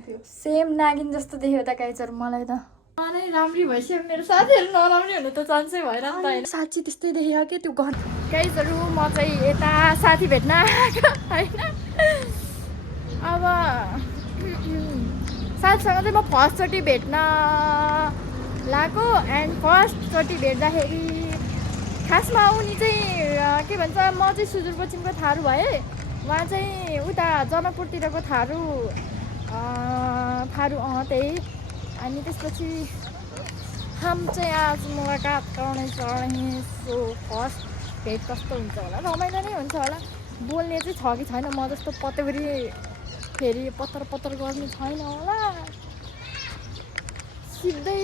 आउँथ्यो सेम नागिन जस्तो देख्यो त गाइजहरु मलाई त नै राम्री भइसक्यो मेरो साथीहरु नराम्री हुनु त चान्सै भएन नि त हैन साच्चै त्यस्तै देख्यो के त्यो घर गाइजहरु म चाहिँ यता साथी भेट्न आएको हैन अब साथीसँग चाहिँ म फर्स्टचोटि भेट्न लागेको एन्ड फर्स्टचोटि भेट्दाखेरि खासमा उनी चाहिँ के भन्छ म चाहिँ सुदूरपश्चिमको थारू भए उहाँ चाहिँ उता जनकपुरतिरको थारू त्यही अनि त्यसपछि हम चाहिँ आज मुलाकात गर्नेछौँ सो फर्स्ट भेट कस्तो हुन्छ होला रमाइलो नै हुन्छ होला बोल्ने चाहिँ छ कि छैन म जस्तो पत्याउरी फेरि पत्तर पत्तर गर्ने छैन होला सिधै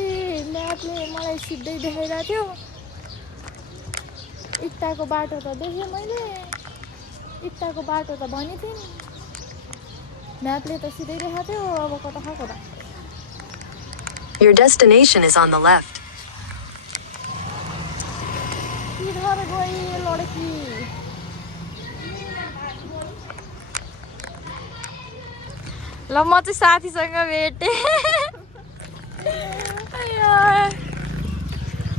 म्यापले मलाई सिधै देखाइरहेको थियो इट्टाको बाटो त देखेँ मैले इट्टाको बाटो त भनेको थिएँ नि म्यापले त सिधै देखाएको थियो अब कता कता Your destination is on the left. किधर गई लड़की ल म चाहिँ साथीसँग भेटेँ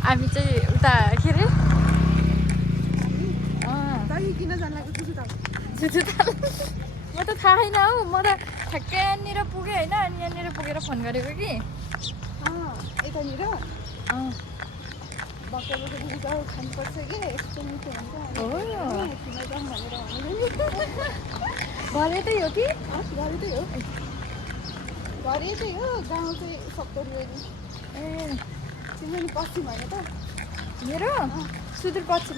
हामी चाहिँ उता के अरे म त थाहा छैन हौ म त ठ्याक्कै यहाँनिर पुगेँ होइन अनि यहाँनिर पुगेर फोन गरेको कि यतानिर भर्खर खानुपर्छ कि यस्तो मिठो हुन्छ घरै त्यही हो कि घरै त्यही हो घरै त्यही हो गाउँ चाहिँ 70 ए तिम्रो पश्चिम होइन त मेरो सुदूरपश्चिम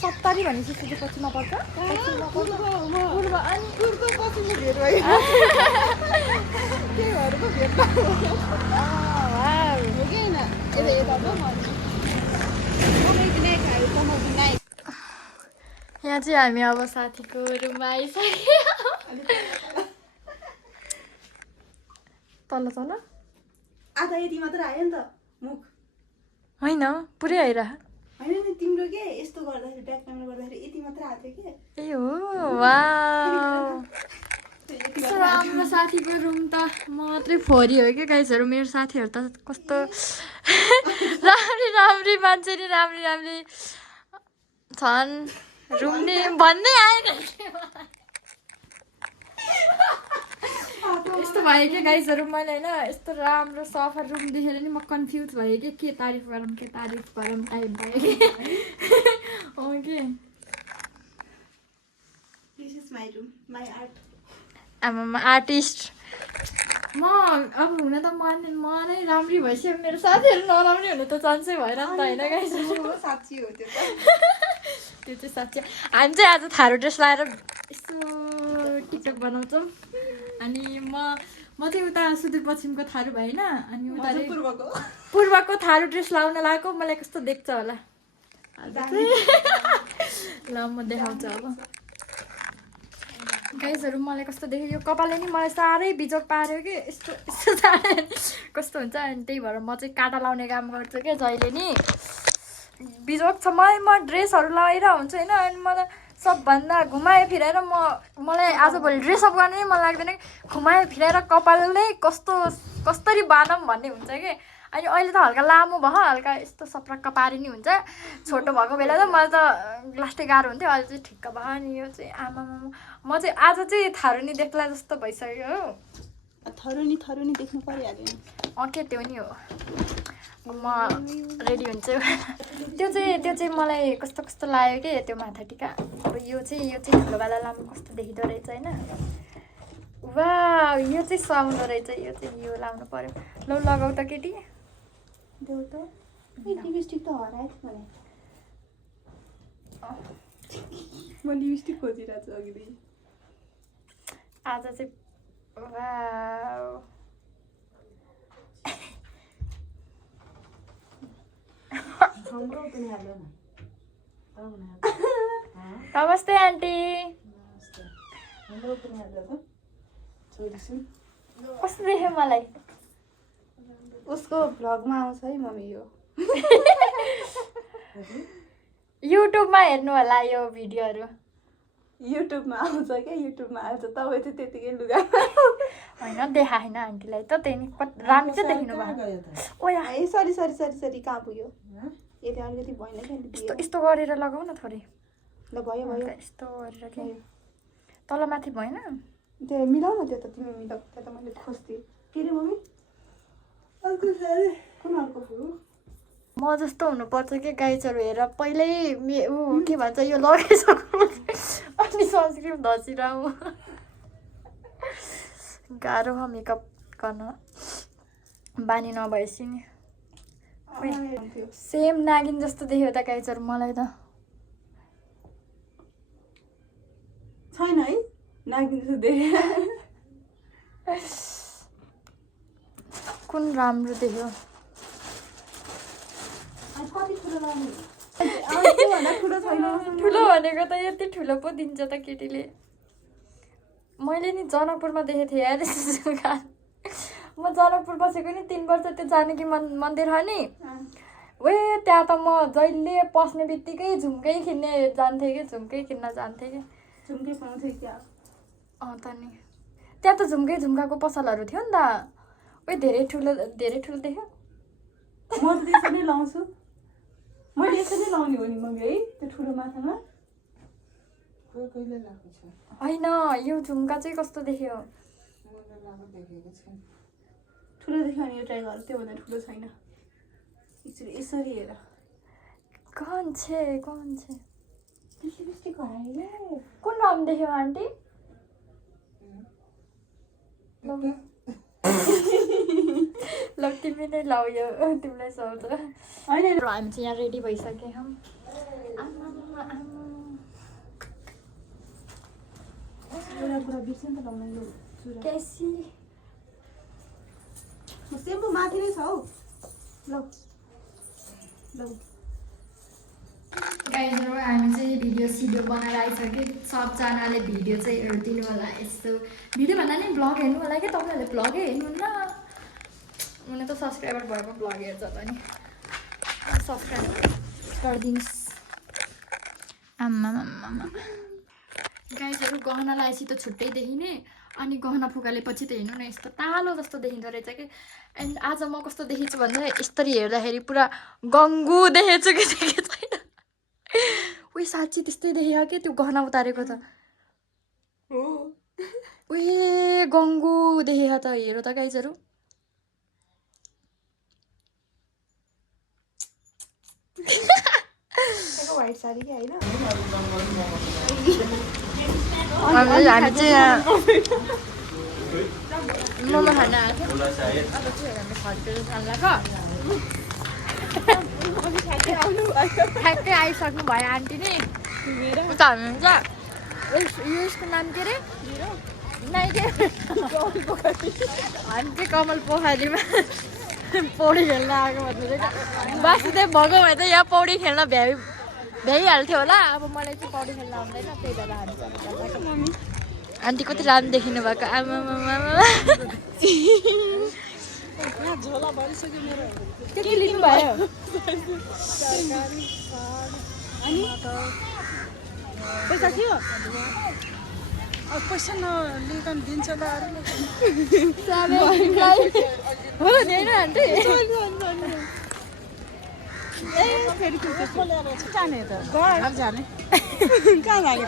70 भनेपछि सुदूरपश्चिममा पर्छ पूर्व अनि पूर्व पश्चिमको भेट भयो त्यही घरको भेट हो कि होइन यता यता यहाँ चाहिँ हामी अब साथीको रुममा आइसक्यो तल तल आधा यति मात्र आयो नि त मुख होइन पुरै आइरह होइन नि तिम्रो के यस्तो गर्दाखेरि ब्याक क्यामेरा गर्दाखेरि यति मात्र आएको थियो के ए हो वाउ राम्रो साथीको रुम त मात्रै फोरी हो क्या गाइसहरू मेरो साथीहरू त कस्तो राम्री मान्छे नि राम्री छन् रुम नि भन्दै आएको यस्तो भयो क्या गाइसहरू मैले होइन यस्तो राम्रो सफा रुम देखेर नि म कन्फ्युज भयो के तारिफ गरौँ टाइम भयो कि हो कि this is my room my art आमामा आर्टिस्ट म अब हुन त म नै राम्री भइसक्यो मेरो साथीहरू नराम्री हुनु त चान्सै भएन नि त होइन गाइसहरू साँच्ची हो त्यो त्यो चाहिँ साँच्चै हामी चाहिँ आज थारू ड्रेस लगाएर यस्तो टिकटक बनाउँछौँ अनि म चाहिँ उता सुदूरपश्चिमको थारू भयो होइन अनि उता पूर्वको थारू ड्रेस लाउन लगाएको मलाई कस्तो देख्छ होला ल म देखाउँछु अब गाइजहरू मलाई कस्तो देख्यो यो कपालले नि मलाई साह्रै बिजोग पार्यो कि यस्तो साह्रै कस्तो हुन्छ अनि त्यही भएर म चाहिँ काटा लाउने काम गर्छु क्या जहिले नि बिजोग छ म ड्रेसहरू लगाएर हुन्छ होइन अनि मलाई सबभन्दा घुमायो फिराएर मलाई आजभोलि ड्रेसअप गर्न नै मन लाग्दैन कि घुमायो फिराएर कपालले कस्तरी बानम भन्ने हुन्छ कि अनि अहिले त हल्का लामो भयो हल्का यस्तो सप्रक्क पारि नि हुन्छ छोटो भएको बेला त मलाई त लास्टै गाह्रो हुन्थ्यो अहिले चाहिँ ठिक्क भयो नि यो चाहिँ आमामा म चाहिँ आज चाहिँ थारू नि देख्ला जस्तो भइसक्यो हो थरुनी देख्नु परिहाल्यो के त्यो नि हो म रेडी हुन्छु त्यो चाहिँ मलाई कस्तो लाग्यो कि त्यो माथा टिका अब यो चाहिँ ठुलोवाला लामो कस्तो देखिँदो रहेछ होइन वा यो चाहिँ सुहाउँदो रहेछ यो चाहिँ यो लाउनु पर्यो ल लगाऊ त केटी देऊ त लिपस्टिक त हरायो थियो मलाई म लिपस्टिक खोजिरहेको छु अघिदेखि आज चाहिँ वाउ नमस्ते आन्टी कस्तो देख्यो मलाई उसको भ्लगमा आउँछ है मम्मी यो युट्युबमा हेर्नु होला यो भिडियोहरू युट्युबमा आउँछ क्या युट्युबमा आउँछ तपाईँ चाहिँ त्यतिकै लुगा देखाएन आन्टीलाई त त्यही राम्रो चाहिँ देख्नु भयो ओया ए सरी सरी सरी सरी कहाँ पुग्यो यति अलिकति भएन क्या यस्तो यस्तो गरेर लगाऊ न थोरै ल भयो भयो यस्तो गरेर के तल माथि भएन त्यो मिलाउ न त्यो त तिमी मिलाउ त्यो त मैले खोज्थेँ के रे मम्मी अर्को सारी कुन अर्को फुल म जस्तो हुनुपर्छ कि गाईचहरू हेर पहिल्यै ऊ के भन्छ यो लगाइसक्नु अनि सनस्क्रिम धसिरहँ गाह्रो हो मेकअप गर्न बानी नभएपछि नि सेम नागिन जस्तो देख्यो त गाईचहरू मलाई त छैन है नागिन जस्तो देखेँ कुन राम्रो देख्यो कति ठुलो लाग्ने त्योभन्दा ठुलो छैन ठुलो भनेको त यति ठुलो पो दिन्छ त केटीले मैले नि जनकपुरमा देखेको थिएँ यार जग्गा म जनकपुर बसेको नि 3 वर्ष त्यो जानकी मन्दिर हो नि वे त्यहाँ त म जहिले पस्ने बित्तिकै झुम्कै किन्ने जान्थेँ कि झुम्कै किन्न जान्थेँ कि झुम्कै पाउँथेँ त्यहाँ त नि त्यहाँ त झुम्काको पसलहरू थियो नि त वे धेरै ठुलो देख्यो म त त्यसरी नै लाउँछु मैले यसरी नै लाउने हो नि मम्मी है त्यो ठुलो माथामा कहिले लगाएको छ होइन यो झुम्का चाहिँ कस्तो देख्यो ठुलो देख्यो भने यो ट्राई गर त्योभन्दा ठुलो छैन एक्चुली यसरी हेर कौन छे कुन रङ देख्यो आन्टी ल तिमी नै लाउ यो तिमीलाई सोच होइन हामी चाहिँ यहाँ रेडी भइसक्यौँ पुरा बिर्सेँ नि त लाउनु यो कैसी सेम्पू माथि नै छ हौ ल गाइजहरू हामी चाहिँ सिडियो बनाएर आइसक्यो सबजनाले भिडियो चाहिँ हेरिदिनु होला यस्तो भिडियो भन्दा नि भ्लग हेर्नु होला कि तपाईँहरूले भ्लगै हेर्नुहुन्न उनी त सब्सक्राइबर भएको भ्लग हेर्छ त नि सब्सक्राइब गरिदिनुहोस् आम्मा गाइजहरू गहना लगाएपछि त छुट्टै देखिने अनि गहना फुकालेपछि त हेर्नु न यस्तो तालो जस्तो देखिँदो रहेछ कि एन्ड आज म कस्तो देखेछु भन्दा यस्तरी हेर्दाखेरि पुरा गङ्गु देखेछु कि देखेको छैन उयो साँच्ची त्यस्तै देखेको कि त्यो गहना उतारेको त उयो गङ्गु देखेको त हेर त गाइजहरू व्हाइट साडी के होइन हामी चाहिँ मोमो खान आएको अब चाहिँ हामी फर्केर खानलाको ठ्याक्कै आइसक्नु भयो आन्टी नि उता हामी हुन्छ यसको नाम के अरे नाइके हामी चाहिँ कमल पोखरीमा पौडी खेल्न आएको भन्नु चाहिँ बाँच्दै भएको भए त यहाँ पौडी खेल्न भ्याइहाल्थ्यो होला अब मलाई चाहिँ पौडी खेल्न आउँदैन त्यही भएर हामी आन्टी कति राम्रो देखिनु भएको आमा के लिनु भयो पैसा थियो पैसा नलिकन दिन्छ ल हो नि होइन आन्टी फेरि जाने त घर जाने कहाँ जाने